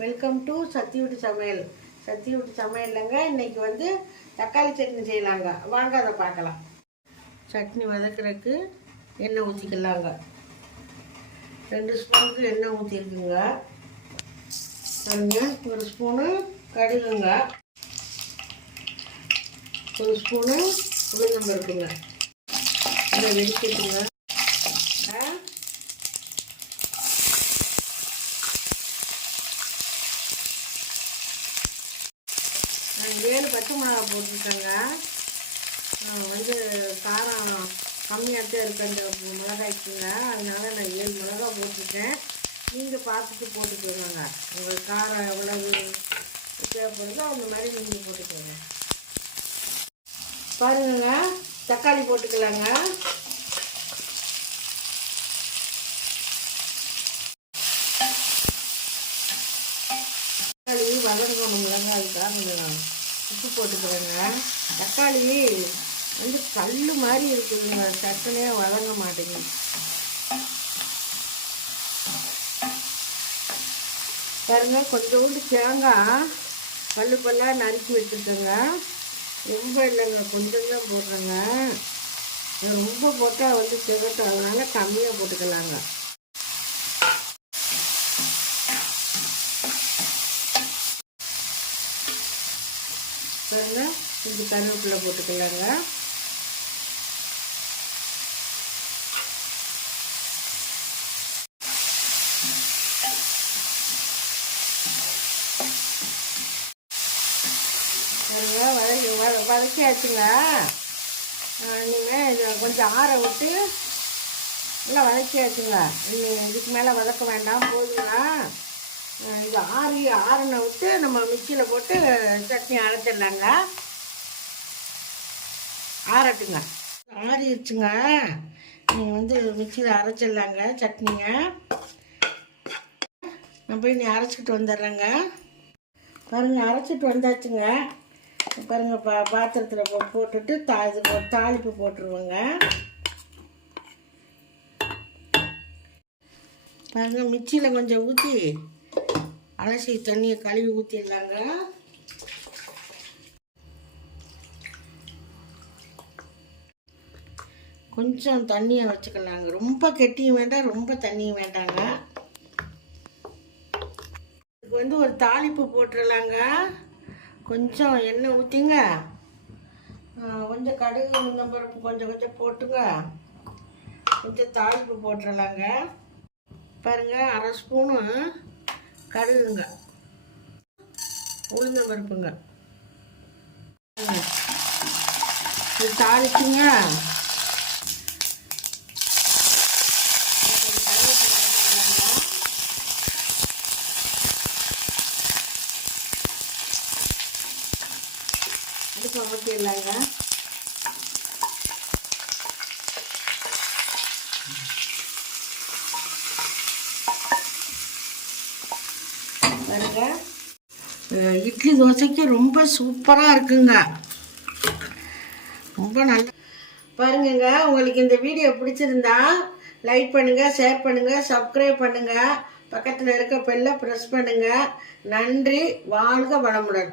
Welcome to சத்தி வீட்டு சமையல் சத்தி வீட்டு சமையல்லங்க இன்றைக்கி வந்து தக்காளி சட்னி செய்யலாங்க. வாங்க அதை பார்க்கலாம். சட்னி வதக்குறதுக்கு எண்ணெய் ஊற்றிக்கலாங்க ரெண்டு ஸ்பூனுக்கு எண்ணெய் ஊற்றிருக்குங்க பாருங்க ஒரு ஸ்பூனு கடுகுங்க. ஒரு ஸ்பூனு உளுந்தம் இருக்குங்க இதை ஏழு பச்சை மிளகா போட்டிருக்கேங்க. நான் வந்து காரம் கம்மியாக தான் இருக்குது அந்த மிளகாய்க்குங்க. அதனால் நான் ஏழு மிளகா போட்டிருக்கேன். நீங்கள் பார்த்துட்டு போட்டுக்கோங்க. உங்களுக்கு காரம் எவ்வளவு தேவைப்படுதோ அந்த மாதிரி நீங்கள் போட்டுக்கோங்க. பாருங்கங்க தக்காளி போட்டுக்கலாங்க. தக்காளி வதங்கணும் மிளகாய் தான் போட்டுக்கிறேங்க. தக்காளி வந்து கல் மாதிரி இருக்குதுங்க. சட்டனே வதங்க மாட்டேங்குது. பாருங்க கொஞ்சோண்டு தேங்காய் பல்லு பல்லாக நறுக்கி வச்சுருக்கேங்க. ரொம்ப இல்லைங்க கொஞ்சம் தான் போடுறேங்க. ரொம்ப போட்டால் வந்து சிகட்டும் அதனால கம்மியாக போட்டுக்கலாங்க. பாருங்க. இது கருவேப்பிலை போட்டுக்கலாங்க. வதக்கி வதக்கியாச்சுங்க. நீங்கள் இதை கொஞ்சம் ஆற விட்டு நல்லா வதக்கியாச்சுங்க. நீங்கள் இதுக்கு மேலே வதக்க வேண்டாம் போதுங்களா? இது ஆறி ஆறின விட்டு நம்ம மிக்சியில் போட்டு சட்னி அரைச்சிடலாங்க. ஆறட்டுங்க. ஆறிடுச்சுங்க. நீங்கள் வந்து மிக்சியில் அரைச்சிடலாங்க சட்னிங்க நான் போய் நீ அரைச்சிக்கிட்டு வந்துடுறேங்க. பாருங்கள் அரைச்சிட்டு வந்தாச்சுங்க. பாருங்க பா பாத்திரத்தில் போ போட்டுட்டு தா இதுக்கு ஒரு தாளிப்பு போட்டுருவோங்க. பாருங்கள் மிக்சியில் கொஞ்சம் ஊற்றி அலசி தண்ணியை கழுவி ஊற்றிடலாங்க கொஞ்சம் தண்ணியை வச்சுக்கலாங்க. ரொம்ப கெட்டியும் வேண்டாம் ரொம்ப தண்ணியும் வேண்டாங்க. இதுக்கு வந்து ஒரு தாளிப்பு போட்டுடலாங்க கொஞ்சம் எண்ணெய் ஊற்றிங்க கொஞ்சம் கடுகு உளுந்தம் பருப்பு கொஞ்சம் கொஞ்சம் போட்டுங்க. கொஞ்சம் தாளிப்பு போட்டுடலாங்க பாருங்கள் அரை ஸ்பூனு கடுகுங்க. உளுந்தம் பருப்புங்க. இது தாளிச்சுங்க. இதுக்கு ஊற்றிடலாங்க பாருங்க. இட்லி தோசைக்கு ரொம்ப சூப்பராக இருக்குங்க. ரொம்ப நல்ல பாருங்கங்க உங்களுக்கு இந்த வீடியோ பிடிச்சிருந்தா லைக் பண்ணுங்கள் ஷேர் பண்ணுங்கள் சப்ஸ்கிரைப் பண்ணுங்கள் பக்கத்தில் இருக்க பெல்லை ப்ரெஸ் பண்ணுங்க. நன்றி வாழ்க வளமுடன்.